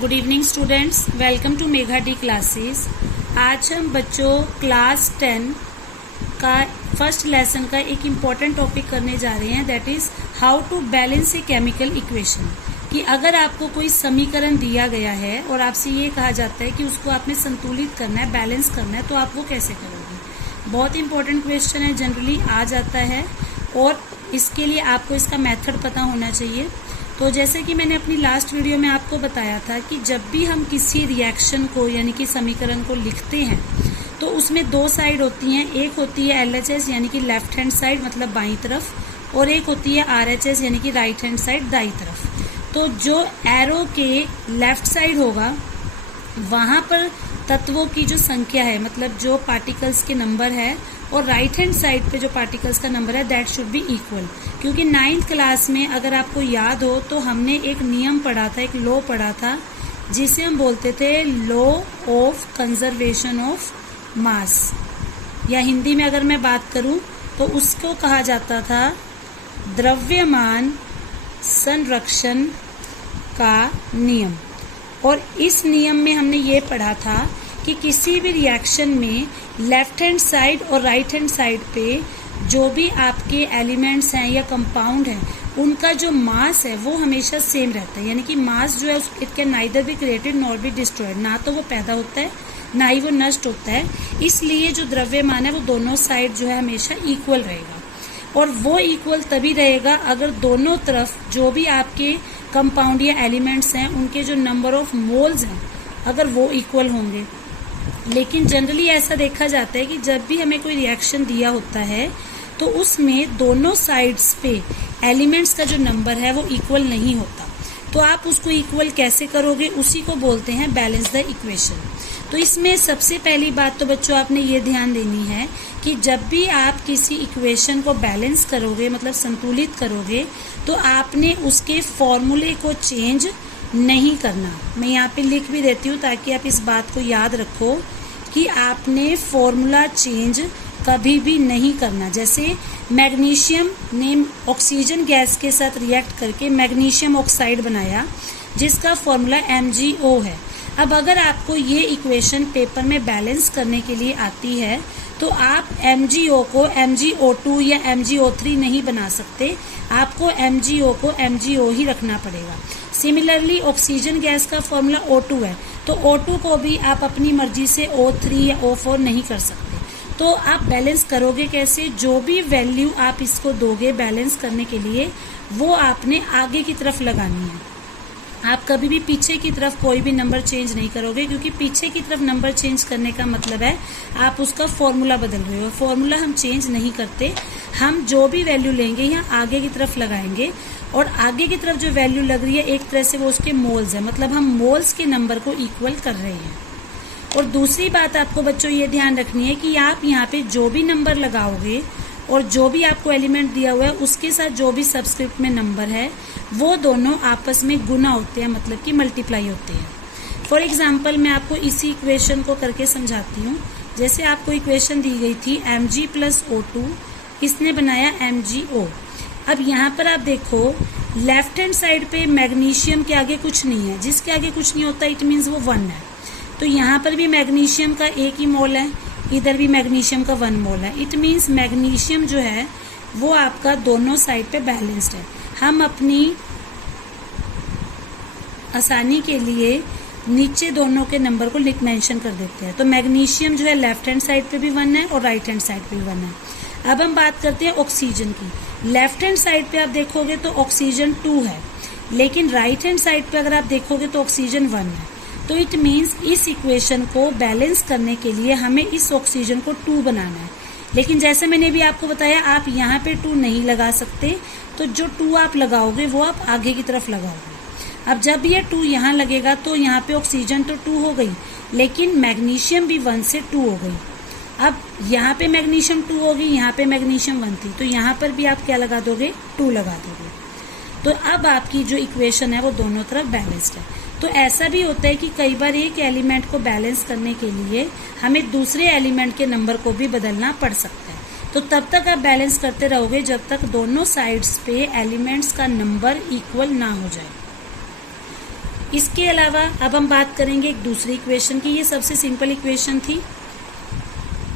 Good evening students, welcome to Megha D classes. आज हम बच्चों क्लास 10 का फर्स्ट लेसन का एक इम्पॉर्टेंट टॉपिक करने जा रहे हैं, that is how to balance a chemical equation. कि अगर आपको कोई समीकरण दिया गया है और आपसे ये कहा जाता है कि उसको आपने संतुलित करना है, बैलेंस करना है, तो आप वो कैसे करोगे। बहुत इंपॉर्टेंट क्वेश्चन है, जनरली आ जाता है और इसके लिए आपको इसका मेथड पता होना चाहिए। तो जैसे कि मैंने अपनी लास्ट वीडियो में आपको बताया था कि जब भी हम किसी रिएक्शन को यानी कि समीकरण को लिखते हैं तो उसमें दो साइड होती हैं। एक होती है LHS यानी कि लेफ्ट हैंड साइड मतलब बाईं तरफ, और एक होती है RHS यानी कि राइट हैंड साइड दाईं तरफ। तो जो एरो के लेफ्ट साइड होगा वहां पर तत्वों की जो संख्या है मतलब जो पार्टिकल्स के नंबर है, और राइट हैंड साइड पे जो पार्टिकल्स का नंबर है दैट शुड बी इक्वल। क्योंकि 9th क्लास में अगर आपको याद हो तो हमने एक नियम पढ़ा था, एक लॉ पढ़ा था जिसे हम बोलते थे law of conservation of mass, या हिंदी में अगर मैं बात करूं तो उसको कहा जाता था द्रव्यमान संरक्षण का नियम। और इस नियम में हमने ये पढ़ा था कि किसी भी रिएक्शन में लेफ्ट हैंड साइड और राइट हैंड साइड पे जो भी आपके एलिमेंट्स हैं या कंपाउंड हैं उनका जो मास है वो हमेशा सेम रहता है। यानी कि मास जो है it can neither be created nor be destroyed, ना तो वो पैदा होता है ना ही वो नष्ट होता है। इसलिए जो द्रव्यमान है वो दोनों साइड जो है हमेशा इक्वल रहेगा, और वो इक्वल तभी रहेगा अगर दोनों तरफ जो भी आपके कंपाउंड या एलिमेंट्स हैं उनके जो नंबर ऑफ मोल्स हैं अगर वो इक्वल होंगे। लेकिन जनरली ऐसा देखा जाता है कि जब भी हमें कोई रिएक्शन दिया होता है तो उसमें दोनों साइड्स पे एलिमेंट्स का जो नंबर है वो इक्वल नहीं होता। तो आप उसको इक्वल कैसे करोगे, उसी को बोलते हैं बैलेंस द इक्वेशन। तो इसमें सबसे पहली बात तो बच्चों आपने ये ध्यान देनी है कि जब भी आप किसी इक्वेशन को बैलेंस करोगे मतलब संतुलित करोगे तो आपने उसके फॉर्मूले को चेंज नहीं करना। मैं यहाँ पे लिख भी देती हूँ ताकि आप इस बात को याद रखो कि आपने फॉर्मूला चेंज कभी भी नहीं करना। जैसे मैग्नीशियम ने ऑक्सीजन गैस के साथ रिएक्ट करके मैग्नीशियम ऑक्साइड बनाया जिसका फॉर्मूला MgO है। अब अगर आपको ये इक्वेशन पेपर में बैलेंस करने के लिए आती है तो आप MgO को MgO2 या MgO3 नहीं बना सकते, आपको MgO को MgO ही रखना पड़ेगा। सिमिलरली ऑक्सीजन गैस का फॉर्मूला O2 है, तो O2 को भी आप अपनी मर्जी से O3 या O4 नहीं कर सकते। तो आप बैलेंस करोगे कैसे, जो भी वैल्यू आप इसको दोगे बैलेंस करने के लिए वो आपने आगे की तरफ लगानी है। आप कभी भी पीछे की तरफ कोई भी नंबर चेंज नहीं करोगे, क्योंकि पीछे की तरफ नंबर चेंज करने का मतलब है आप उसका फॉर्मूला बदल रहे हो। फॉर्मूला हम चेंज नहीं करते, हम जो भी वैल्यू लेंगे यहाँ आगे की तरफ लगाएंगे, और आगे की तरफ जो वैल्यू लग रही है एक तरह से वो उसके मोल्स है, मतलब हम मोल्स के नंबर को इक्वल कर रहे हैं। और दूसरी बात आपको बच्चों ये ध्यान रखनी है कि आप यहाँ पे जो भी नंबर लगाओगे और जो भी आपको एलिमेंट दिया हुआ है उसके साथ जो भी सबस्क्रिप्ट में नंबर है वो दोनों आपस में गुना होते हैं, मतलब कि मल्टीप्लाई होते हैं। फॉर एग्जाम्पल मैं आपको इसी इक्वेशन को करके समझाती हूँ। जैसे आपको इक्वेशन दी गई थी Mg + O2, इसने बनाया MgO। अब यहाँ पर आप देखो लेफ्ट हैंड साइड पे मैग्नीशियम के आगे कुछ नहीं है, जिसके आगे कुछ नहीं होता इट मीन्स वो 1 है। तो यहाँ पर भी मैग्नीशियम का एक ही मोल है, इधर भी मैग्नीशियम का 1 मोल है। इट मीन्स मैग्नीशियम जो है वो आपका दोनों साइड पे बैलेंस्ड है। हम अपनी आसानी के लिए नीचे दोनों के नंबर को मेंशन कर देते हैं। तो मैग्नीशियम जो है लेफ्ट हैंड साइड पे भी 1 है और राइट हैंड साइड पे भी 1 है। अब हम बात करते हैं ऑक्सीजन की। लेफ्ट हैंड साइड पे आप देखोगे तो ऑक्सीजन 2 है, लेकिन राइट हैंड साइड पे अगर आप देखोगे तो ऑक्सीजन 1 है। तो इट मीन्स इस इक्वेशन को बैलेंस करने के लिए हमें इस ऑक्सीजन को 2 बनाना है। लेकिन जैसे मैंने भी आपको बताया आप यहाँ पे 2 नहीं लगा सकते, तो जो 2 आप लगाओगे वो आप आगे की तरफ लगाओगे। अब जब ये 2 यहाँ लगेगा तो यहाँ पे ऑक्सीजन तो 2 हो गई, लेकिन मैग्नीशियम भी 1 से 2 हो गई। अब यहाँ पे मैग्नीशियम 2 होगी, यहाँ पे मैग्नीशियम 1 थी, तो यहाँ पर भी आप क्या लगा दोगे, 2 लगा दोगे। तो अब आपकी जो इक्वेशन है वो दोनों तरफ बैलेंस्ड है। तो ऐसा भी होता है कि कई बार एक एलिमेंट को बैलेंस करने के लिए हमें दूसरे एलिमेंट के नंबर को भी बदलना पड़ सकता है। तो तब तक आप बैलेंस करते रहोगे जब तक दोनों साइड्स पे एलिमेंट्स का नंबर इक्वल ना हो जाए। इसके अलावा अब हम बात करेंगे एक दूसरी इक्वेशन की। ये सबसे सिंपल इक्वेशन थी।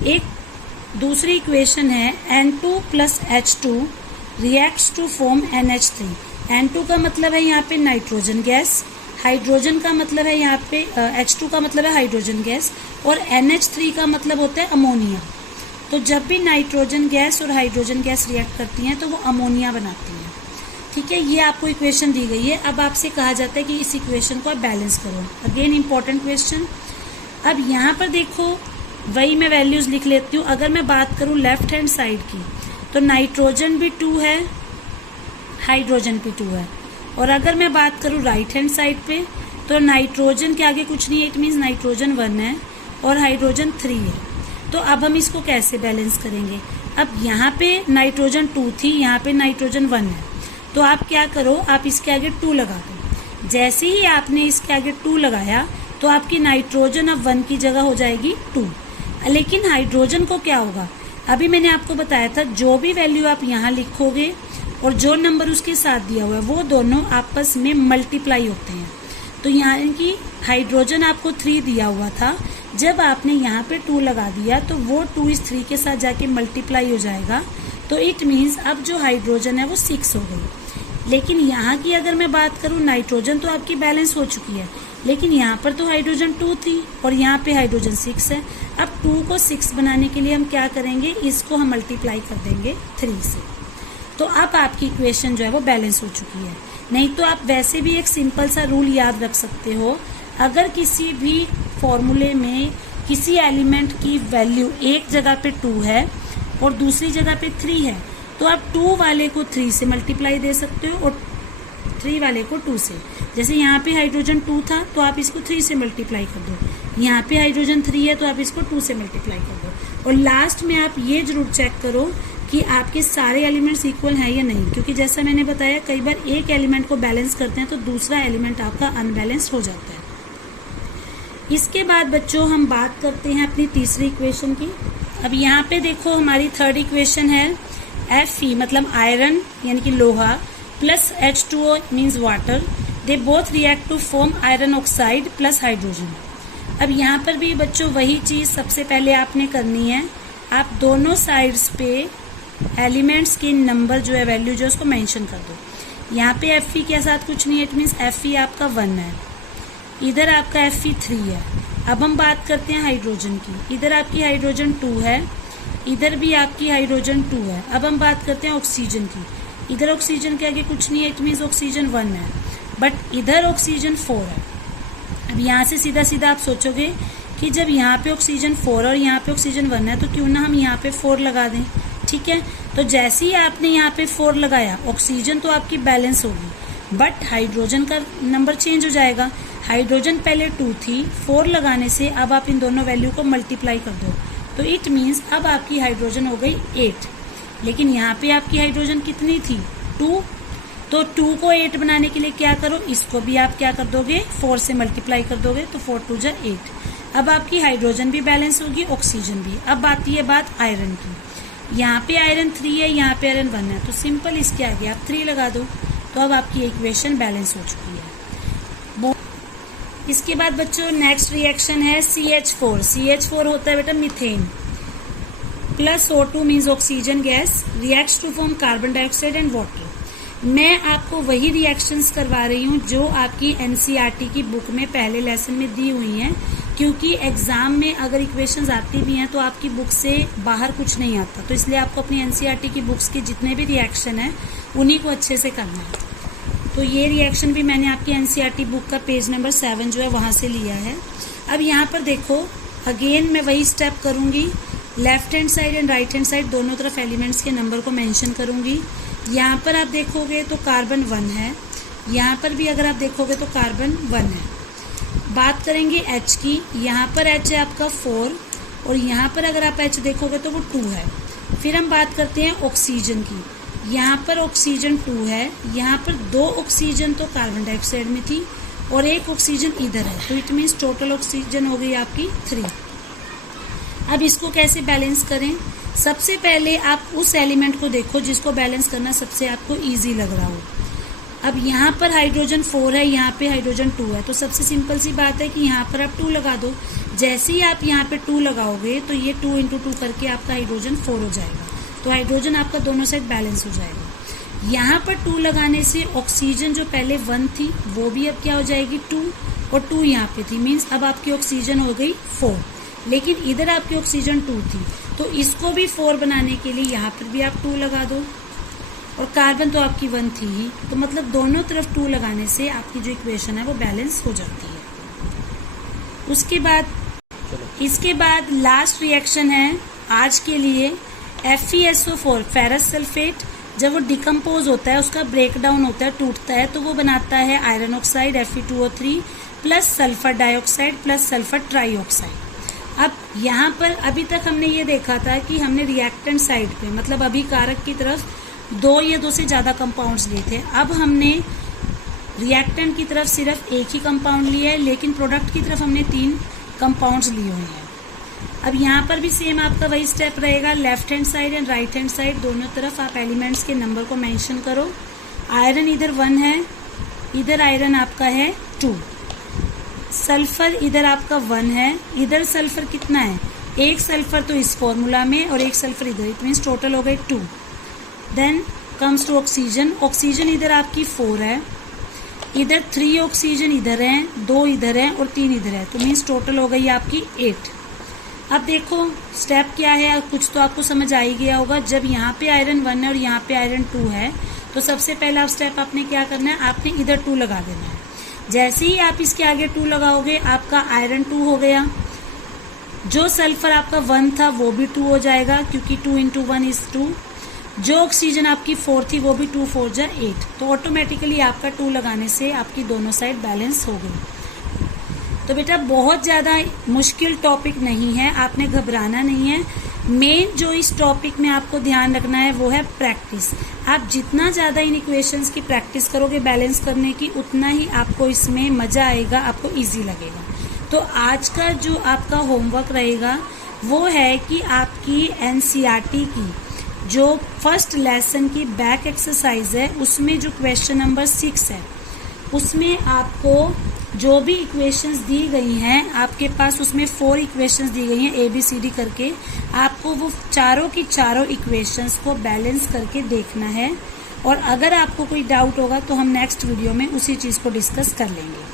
एक दूसरी इक्वेशन है N2 plus H2 reacts to form NH3। N2 का मतलब है यहाँ पे नाइट्रोजन गैस, हाइड्रोजन का मतलब है यहाँ पे H2 का मतलब है हाइड्रोजन गैस, और NH3 का मतलब होता है अमोनिया। तो जब भी नाइट्रोजन गैस और हाइड्रोजन गैस रिएक्ट करती हैं तो वो अमोनिया बनाती हैं। ठीक है, ये आपको इक्वेशन दी गई है। अब आपसे कहा जाता है कि इस इक्वेशन को आप बैलेंस करो। Again important question. अब यहाँ पर देखो, वही मैं वैल्यूज लिख लेती हूँ। अगर मैं बात करूँ लेफ्ट हैंड साइड की, तो नाइट्रोजन भी 2 है, हाइड्रोजन भी 2 है। और अगर मैं बात करूँ राइट हैंड साइड पे, तो नाइट्रोजन के आगे कुछ नहीं है, इट मीन्स नाइट्रोजन 1 है और हाइड्रोजन 3 है। तो अब हम इसको कैसे बैलेंस करेंगे? अब यहाँ पे नाइट्रोजन 2 थी, यहाँ पे नाइट्रोजन 1 है, तो आप क्या करो, आप इसके आगे 2 लगा दो। जैसे ही आपने इसके आगे 2 लगाया तो आपकी नाइट्रोजन अब 1 की जगह हो जाएगी 2। लेकिन हाइड्रोजन को क्या होगा? अभी मैंने आपको बताया था, जो भी वैल्यू आप यहाँ लिखोगे और जो नंबर उसके साथ दिया हुआ है वो दोनों आपस में मल्टीप्लाई होते हैं। तो यहाँ की हाइड्रोजन आपको 3 दिया हुआ था, जब आपने यहाँ पे 2 लगा दिया तो वो 2 इस 3 के साथ जाके मल्टीप्लाई हो जाएगा। तो इट मीन्स अब जो हाइड्रोजन है वो 6 हो गई। लेकिन यहाँ की अगर मैं बात करूँ, नाइट्रोजन तो आपकी बैलेंस हो चुकी है, लेकिन यहाँ पर तो हाइड्रोजन 2 थी और यहाँ पे हाइड्रोजन 6 है। अब 2 को 6 बनाने के लिए हम क्या करेंगे, इसको हम मल्टीप्लाई कर देंगे 3 से। तो अब आपकी इक्वेशन जो है वो बैलेंस हो चुकी है। नहीं तो आप वैसे भी एक सिंपल सा रूल याद रख सकते हो, अगर किसी भी फॉर्मूले में किसी एलिमेंट की वैल्यू एक जगह पे 2 है और दूसरी जगह पे 3 है, तो आप 2 वाले को 3 से मल्टीप्लाई दे सकते हो और 3 वाले को 2 से। जैसे यहाँ पे हाइड्रोजन 2 था तो आप इसको 3 से मल्टीप्लाई कर दो, यहाँ पे हाइड्रोजन 3 है तो आप इसको 2 से मल्टीप्लाई कर दो। और लास्ट में आप ये जरूर चेक करो कि आपके सारे एलिमेंट्स इक्वल हैं या नहीं, क्योंकि जैसा मैंने बताया कई बार एक एलिमेंट को बैलेंस करते हैं तो दूसरा एलिमेंट आपका अनबैलेंस्ड हो जाता है। इसके बाद बच्चों हम बात करते हैं अपनी तीसरी इक्वेशन की। अब यहाँ पे देखो, हमारी थर्ड इक्वेशन है Fe मतलब आयरन यानी कि लोहा plus H2O means water, they both react to form iron oxide plus hydrogen. अब यहाँ पर भी बच्चों वही चीज सबसे पहले आपने करनी है, आप दोनों साइड्स पे एलिमेंट्स की नंबर जो है वैल्यू जो उसको मेंशन कर दो। यहाँ पे Fe के साथ कुछ नहीं है, इट मीन्स Fe आपका 1 है, इधर आपका Fe 3 है। अब हम बात करते हैं हाइड्रोजन की। इधर आपकी हाइड्रोजन 2 है, इधर भी आपकी हाइड्रोजन 2 है। अब हम बात करते हैं ऑक्सीजन की। इधर ऑक्सीजन के आगे कुछ नहीं है, इट मीन्स ऑक्सीजन 1 है, बट इधर ऑक्सीजन 4 है। अब यहाँ से सीधा सीधा आप सोचोगे कि जब यहाँ पे ऑक्सीजन 4 और यहाँ पे ऑक्सीजन 1 है तो क्यों ना हम यहाँ पे 4 लगा दें। ठीक है, तो जैसे ही आपने यहाँ पे 4 लगाया, ऑक्सीजन तो आपकी बैलेंस होगी, बट हाइड्रोजन का नंबर चेंज हो जाएगा। हाइड्रोजन पहले 2 थी, 4 लगाने से अब आप इन दोनों वैल्यू को मल्टीप्लाई कर दो, तो इट मीन्स अब आपकी हाइड्रोजन हो गई 8। लेकिन यहाँ पे आपकी हाइड्रोजन कितनी थी? 2। तो 2 को 8 बनाने के लिए क्या करो, इसको भी आप क्या कर दोगे, 4 से मल्टीप्लाई कर दोगे, तो 4 2 जा 8। अब आपकी हाइड्रोजन भी बैलेंस होगी, ऑक्सीजन भी। अब आती है बात आयरन की। यहाँ पे आयरन 3 है, यहाँ पे आयरन 1 है, तो सिंपल इसके आगे आप 3 लगा दो, तो अब आपकी इक्वेशन बैलेंस हो चुकी है। इसके बाद बच्चों नेक्स्ट रिएक्शन है CH4। CH4 होता है बेटा methane plus O2 means oxygen gas reacts to form carbon dioxide and water. मैं आपको वही रिएक्शंस करवा रही हूँ जो आपकी NCERT की बुक में पहले लेसन में दी हुई हैं, क्योंकि एग्जाम में अगर इक्वेशंस आती भी हैं तो आपकी बुक से बाहर कुछ नहीं आता, तो इसलिए आपको अपनी NCERT की बुक्स के जितने भी रिएक्शन है उन्हीं को अच्छे से करना है। तो ये रिएक्शन भी मैंने आपकी NCERT बुक का पेज नंबर 7 जो है वहां से लिया है। अब यहाँ पर देखो, अगेन मैं वही स्टेप करूंगी, left hand side and right hand side दोनों तरफ एलिमेंट्स के नंबर को मेंशन करूंगी। यहाँ पर आप देखोगे तो कार्बन 1 है, यहाँ पर भी अगर आप देखोगे तो कार्बन 1 है। बात करेंगे H की, यहाँ पर H है आपका 4 और यहाँ पर अगर आप H देखोगे तो वो 2 है। फिर हम बात करते हैं ऑक्सीजन की। यहाँ पर ऑक्सीजन 2 है, यहाँ पर 2 ऑक्सीजन तो कार्बन डाइऑक्साइड में थी और 1 ऑक्सीजन इधर है, तो इट मीन्स टोटल ऑक्सीजन हो गई आपकी 3। अब इसको कैसे बैलेंस करें? सबसे पहले आप उस एलिमेंट को देखो जिसको बैलेंस करना सबसे आपको इजी लग रहा हो। अब यहाँ पर हाइड्रोजन 4 है, यहाँ पे हाइड्रोजन 2 है, तो सबसे सिंपल सी बात है कि यहाँ पर आप 2 लगा दो। जैसे ही आप यहाँ पे 2 लगाओगे तो ये 2 × 2 करके आपका हाइड्रोजन 4 हो जाएगा, तो हाइड्रोजन आपका दोनों साइड बैलेंस हो जाएगा। यहाँ पर 2 लगाने से ऑक्सीजन जो पहले 1 थी वो भी अब क्या हो जाएगी 2, और 2 यहाँ पे थी, मीन्स अब आपकी ऑक्सीजन हो गई 4, लेकिन इधर आपकी ऑक्सीजन 2 थी, तो इसको भी 4 बनाने के लिए यहाँ पर भी आप 2 लगा दो, और कार्बन तो आपकी 1 थी ही, तो मतलब दोनों तरफ 2 लगाने से आपकी जो इक्वेशन है वो बैलेंस हो जाती है। उसके बाद इसके बाद लास्ट रिएक्शन है आज के लिए FeSO4 फेरस सल्फेट। जब वो डिकम्पोज होता है, उसका ब्रेक डाउन होता है, टूटता है, तो वो बनाता है iron oxide Fe2O3 plus sulphur dioxide plus sulphur trioxide. अब यहाँ पर अभी तक हमने ये देखा था कि हमने रिएक्टेंट साइड पे, मतलब अभिकारक की तरफ 2 या 2 से ज्यादा कंपाउंड्स लिए थे। अब हमने रिएक्टेंट की तरफ सिर्फ एक ही कंपाउंड लिया है, लेकिन प्रोडक्ट की तरफ हमने 3 कंपाउंड्स लिए हुए हैं। अब यहाँ पर भी सेम आपका वही स्टेप रहेगा, left hand side and right hand side दोनों तरफ आप एलिमेंट्स के नंबर को मेंशन करो। आयरन इधर 1 है, इधर आयरन आपका है 2, सल्फर इधर आपका 1 है, इधर सल्फर कितना है, एक सल्फर तो इस फॉर्मूला में और एक सल्फर इधर, इट मीन्स टोटल हो गए 2। Then comes to oxygen, oxygen इधर आपकी 4 है, इधर 3 ऑक्सीजन इधर है, 2 इधर है और 3 इधर है, तो मीन्स टोटल हो गई आपकी 8। अब देखो स्टेप क्या है, कुछ तो आपको समझ आ ही गया होगा। जब यहाँ पे आयरन 1 है और यहाँ पे आयरन 2 है, तो सबसे पहला स्टेप आपने क्या करना है, आपने इधर 2 लगा देना है। जैसे ही आप इसके आगे 2 लगाओगे, आपका आयरन 2 हो गया, जो सल्फर आपका 1 था वो भी 2 हो जाएगा, क्योंकि 2 × 1 = 2। जो ऑक्सीजन आपकी 4 थी वो भी 2 × 4 = 8, तो ऑटोमेटिकली आपका 2 लगाने से आपकी दोनों साइड बैलेंस हो गई। तो बेटा बहुत ज़्यादा मुश्किल टॉपिक नहीं है, आपने घबराना नहीं है। मेन जो इस टॉपिक में आपको ध्यान रखना है वो है प्रैक्टिस। आप जितना ज़्यादा इन इक्वेशंस की प्रैक्टिस करोगे बैलेंस करने की, उतना ही आपको इसमें मज़ा आएगा, आपको इजी लगेगा। तो आज का जो आपका होमवर्क रहेगा वो है कि आपकी NCERT की जो फर्स्ट लेसन की बैक एक्सरसाइज है, उसमें जो क्वेश्चन नंबर 6 है, उसमें आपको जो भी इक्वेशंस दी गई हैं, आपके पास उसमें 4 इक्वेशंस दी गई हैं ABCD करके, आपको वो चारों की चारों इक्वेशंस को बैलेंस करके देखना है। और अगर आपको कोई डाउट होगा तो हम नेक्स्ट वीडियो में उसी चीज़ को डिस्कस कर लेंगे।